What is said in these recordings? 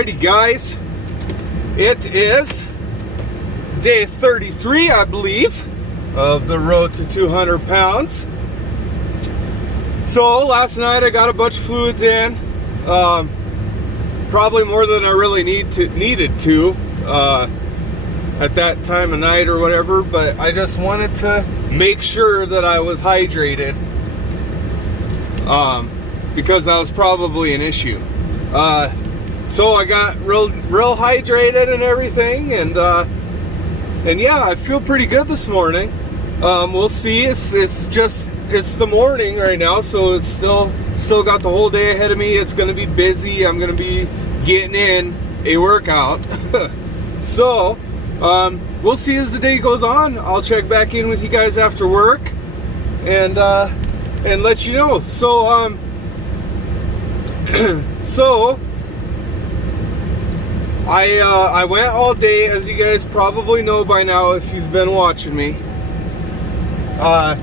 Alrighty guys, it is day 33, I believe, of the road to 200 pounds. So last night I got a bunch of fluids in, probably more than I really needed to at that time of night or whatever, but I just wanted to make sure that I was hydrated, because that was probably an issue. So I got real hydrated and everything, and yeah, I feel pretty good this morning. We'll see. It's the morning right now, so it's still got the whole day ahead of me. It's gonna be busy. I'm gonna be getting in a workout. So we'll see as the day goes on. I'll check back in with you guys after work and let you know. So so I went all day, as you guys probably know by now if you've been watching me. I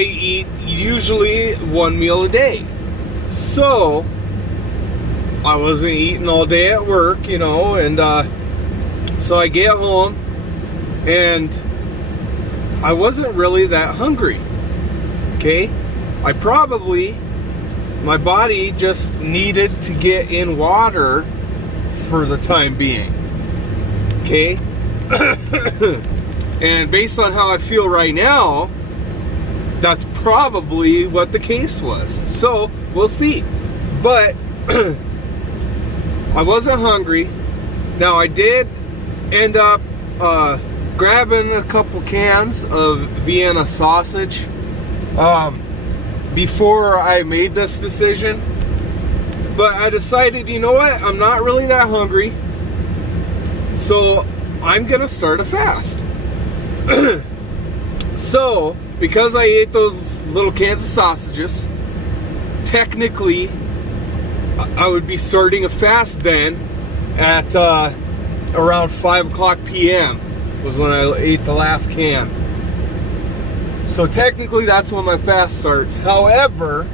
eat usually one meal a day, so I wasn't eating all day at work, you know, and so I get home and I wasn't really that hungry. Okay, my body just needed to get in water for the time being. Okay. And based on how I feel right now, that's probably what the case was. So we'll see. But I wasn't hungry. Now I did end up grabbing a couple cans of Vienna sausage before I made this decision. But I decided, you know what, I'm not really that hungry, so I'm gonna start a fast. So because I ate those little cans of sausages, technically I would be starting a fast then at around 5 o'clock p.m. was when I ate the last can. So technically that's when my fast starts. However,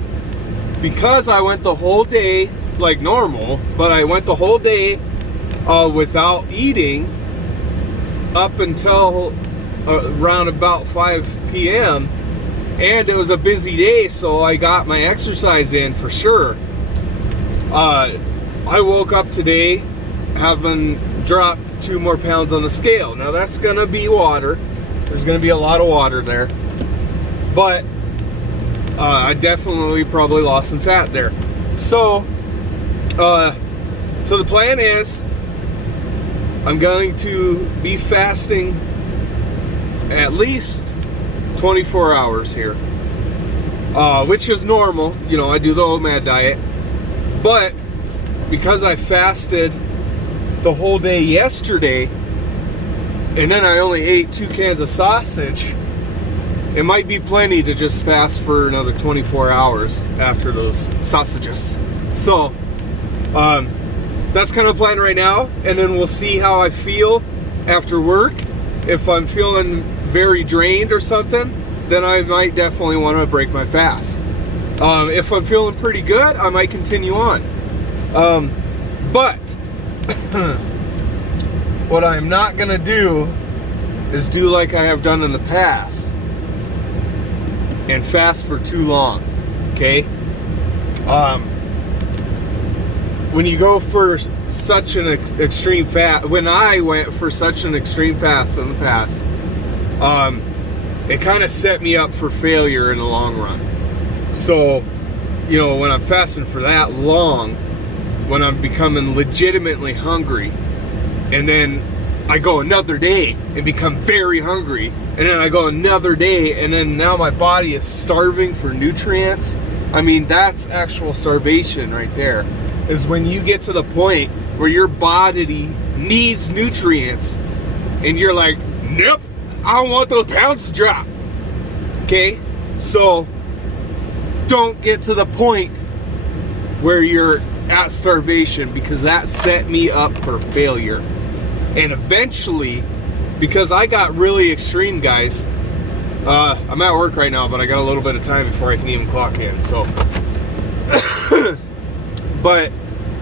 because I went the whole day like normal, but I went the whole day without eating up until around about 5 p.m. and it was a busy day, so I got my exercise in for sure. I woke up today having dropped 2 more pounds on the scale. Now that's gonna be water. There's gonna be a lot of water there, but I definitely probably lost some fat there. So so the plan is I'm going to be fasting at least 24 hours here, which is normal. You know, I do the OMAD diet, but because I fasted the whole day yesterday and then I only ate 2 cans of sausage, it might be plenty to just fast for another 24 hours after those sausages. So that's kind of the plan right now, and then we'll see how I feel after work. If I'm feeling very drained or something, then I might definitely want to break my fast. If I'm feeling pretty good, I might continue on. But what I'm not gonna do is do like I have done in the past and fast for too long. Okay. When you go for such an extreme fast, when I went for such an extreme fast in the past, it kind of set me up for failure in the long run. So, you know, when I'm fasting for that long, when I'm becoming legitimately hungry, and then I go another day and become very hungry, and then I go another day, and then now my body is starving for nutrients. I mean, that's actual starvation right there. Is when you get to the point where your body needs nutrients and you're like, nope, I don't want those pounds to drop. Okay, so don't get to the point where you're at starvation, because that set me up for failure. And eventually, because I got really extreme, guys, I'm at work right now, but I got a little bit of time before I can even clock in, so but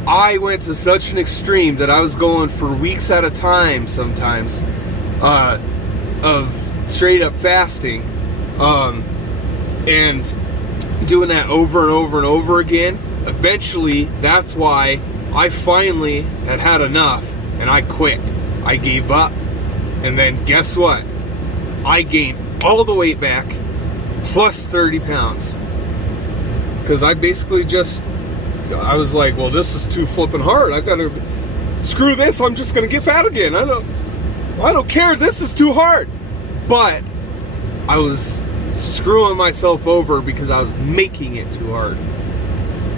I went to such an extreme that I was going for weeks at a time sometimes of straight up fasting, and doing that over and over and over again. Eventually, that's why I finally had enough and I quit. I gave up. And then guess what? I gained all the weight back plus 30 pounds. Because I basically I was like, well, this is too flipping hard. I gotta, screw this, I'm just gonna get fat again. I don't care, this is too hard. But I was screwing myself over because I was making it too hard.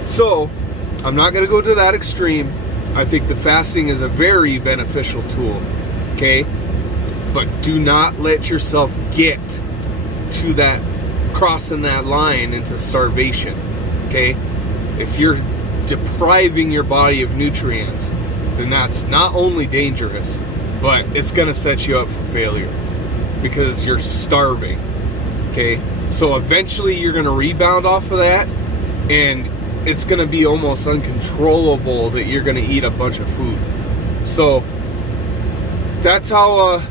So, I'm not gonna go to that extreme. I think the fasting is a very beneficial tool, okay? But do not let yourself get to that, crossing that line into starvation, okay? If you're depriving your body of nutrients, then that's not only dangerous, but it's gonna set you up for failure because you're starving, okay? So eventually you're gonna rebound off of that, and it's gonna be almost uncontrollable that you're gonna eat a bunch of food. So that's how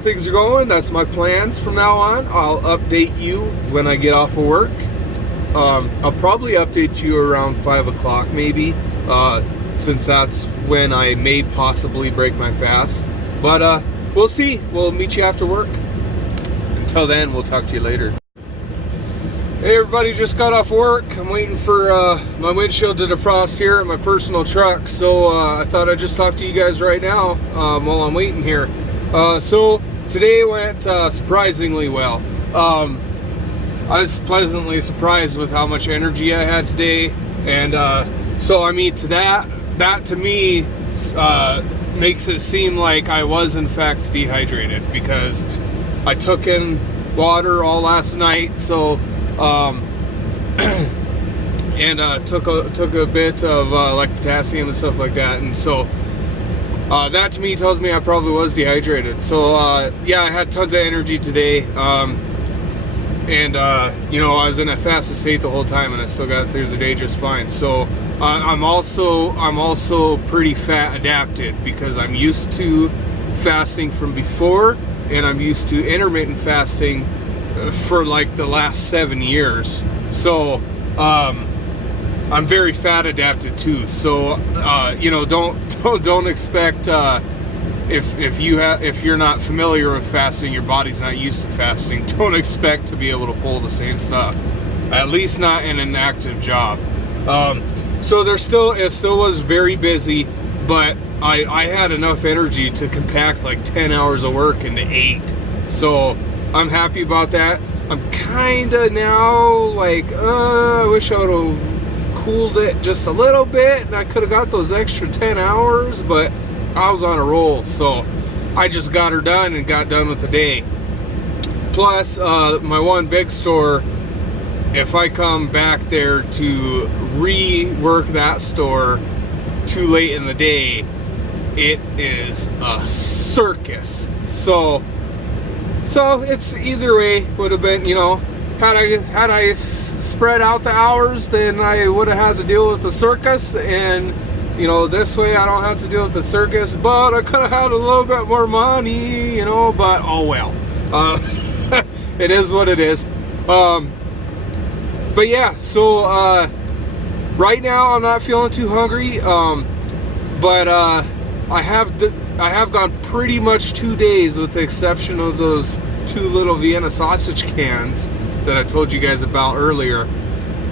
things are going. That's my plans from now on. I'll update you when I get off of work. I'll probably update you around 5 o'clock maybe, since that's when I may possibly break my fast. But we'll see. We'll meet you after work. Until then, we'll talk to you later. Hey everybody, just got off work. I'm waiting for my windshield to defrost here in my personal truck. So I thought I'd just talk to you guys right now while I'm waiting here. So today went surprisingly well. I was pleasantly surprised with how much energy I had today, and so I mean, that to me makes it seem like I was in fact dehydrated, because I took in water all last night, so and took a bit of like potassium and stuff like that, and so that to me tells me I probably was dehydrated. So yeah, I had tons of energy today. And you know, I was in a fasted state the whole time, and I still got through the day just fine. So I'm also pretty fat adapted, because I'm used to fasting from before, and I'm used to intermittent fasting for like the last 7 years. So I'm very fat adapted too. So you know, don't expect if you're not familiar with fasting, your body's not used to fasting, don't expect to be able to pull the same stuff, at least not in an active job. So it still was very busy, but I had enough energy to compact like 10 hours of work into 8. So I'm happy about that. I'm kinda now like, I wish I would have cooled it just a little bit and I could have got those extra 10 hours, but I was on a roll, so I just got her done and got done with the day. Plus, my one big store, if I come back there to rework that store too late in the day, it is a circus. So it's either way would have been, you know, had I spread out the hours, then I would have had to deal with the circus, and you know, this way I don't have to deal with the circus, but I could have had a little bit more money, you know, but oh well. It is what it is. But yeah, so right now I'm not feeling too hungry, but I have gone pretty much 2 days, with the exception of those 2 little Vienna sausage cans that I told you guys about earlier.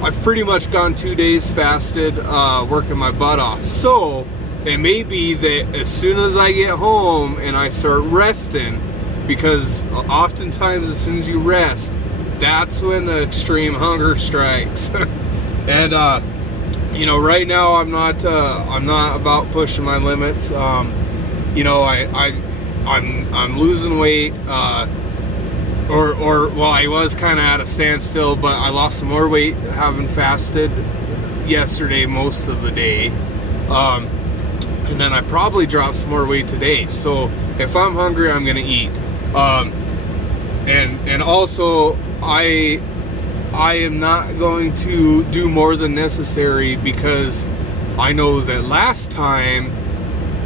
I've pretty much gone 2 days fasted, working my butt off. So it may be that as soon as I get home and I start resting, because oftentimes as soon as you rest, that's when the extreme hunger strikes. And you know, right now I'm not about pushing my limits. You know, I'm losing weight. Or well, I was kind of at a standstill, but I lost some more weight having fasted yesterday most of the day, and then I probably dropped some more weight today. So if I'm hungry, I'm gonna eat, and also I am not going to do more than necessary, because I know that last time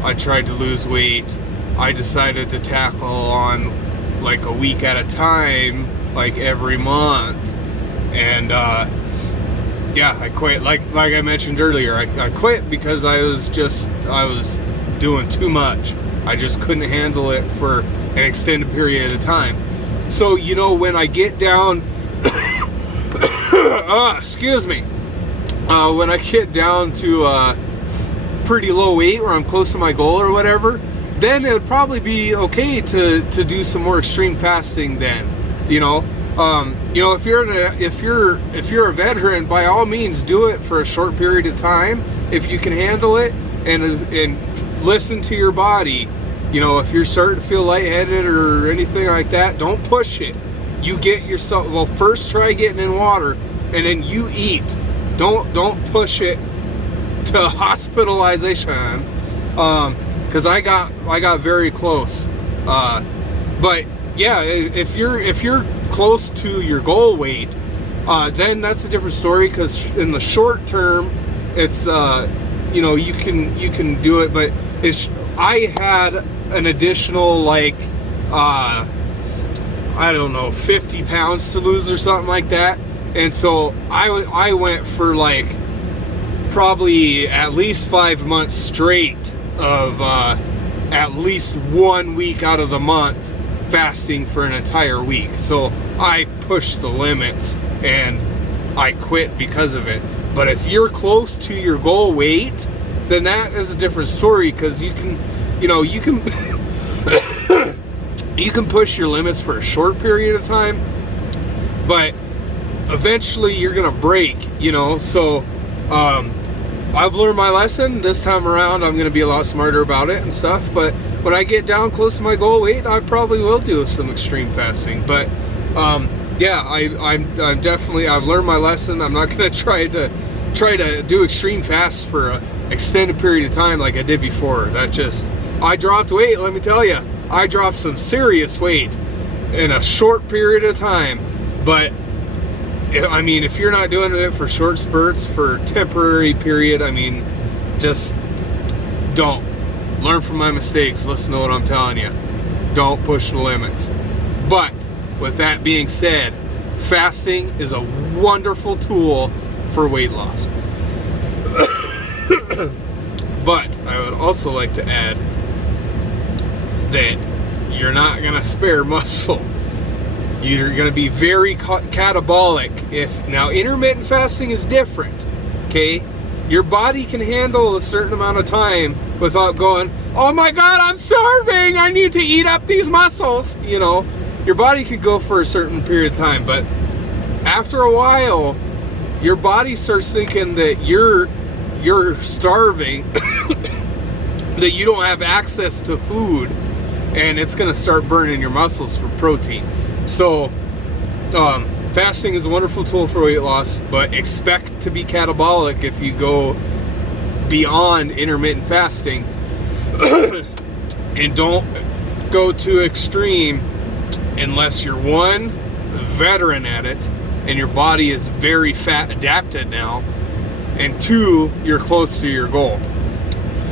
I tried to lose weight, I decided to tackle on like a week at a time, like every month. And yeah, I quit. Like I mentioned earlier, I quit because I was doing too much. I just couldn't handle it for an extended period of time. So, you know, when I get down, excuse me, when I get down to pretty low weight, where I'm close to my goal or whatever, then it would probably be okay to do some more extreme fasting. Then, you know, if you're a veteran, by all means, do it for a short period of time if you can handle it, and listen to your body. You know, if you're starting to feel lightheaded or anything like that, don't push it. You get yourself, well, first try getting in water, and then you eat. Don't push it to hospitalization, because I got very close. But yeah, if you're close to your goal weight, then that's a different story, because in the short term, it's you know, you can do it. But I had an additional, like, I don't know, 50 pounds to lose or something like that. And so I went for like probably at least 5 months straight of at least 1 week out of the month fasting for an entire week. So I pushed the limits and I quit because of it. But if you're close to your goal weight, then that is a different story, because you can, you know, you can you can push your limits for a short period of time, but eventually you're gonna break, you know. So I've learned my lesson. This time around I'm gonna be a lot smarter about it and stuff. But when I get down close to my goal weight, I probably will do some extreme fasting. But yeah, I'm definitely, I've learned my lesson. I'm not gonna try to do extreme fasts for an extended period of time like I did before. I dropped weight, let me tell you. I dropped some serious weight in a short period of time. But I mean, if you're not doing it for short spurts, for a temporary period, I mean, just don't. Learn from my mistakes. Listen to what I'm telling you. Don't push the limits. But with that being said, fasting is a wonderful tool for weight loss. But I would also like to add that you're not going to spare muscle. You're going to be very catabolic. Now, intermittent fasting is different, okay? Your body can handle a certain amount of time without going, oh my God, I'm starving, I need to eat up these muscles. You know, your body could go for a certain period of time, but after a while, your body starts thinking that you're starving, that you don't have access to food, and it's going to start burning your muscles for protein. So fasting is a wonderful tool for weight loss, but expect to be catabolic if you go beyond intermittent fasting. And don't go too extreme unless you're, one, a veteran at it and your body is very fat adapted now, and two, you're close to your goal.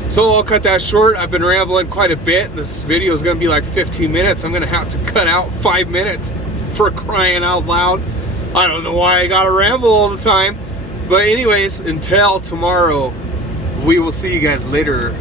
So I'll cut that short. I've been rambling quite a bit. This video is going to be like 15 minutes. I'm going to have to cut out 5 minutes for crying out loud. I don't know why I got to ramble all the time. But anyways, until tomorrow, we will see you guys later.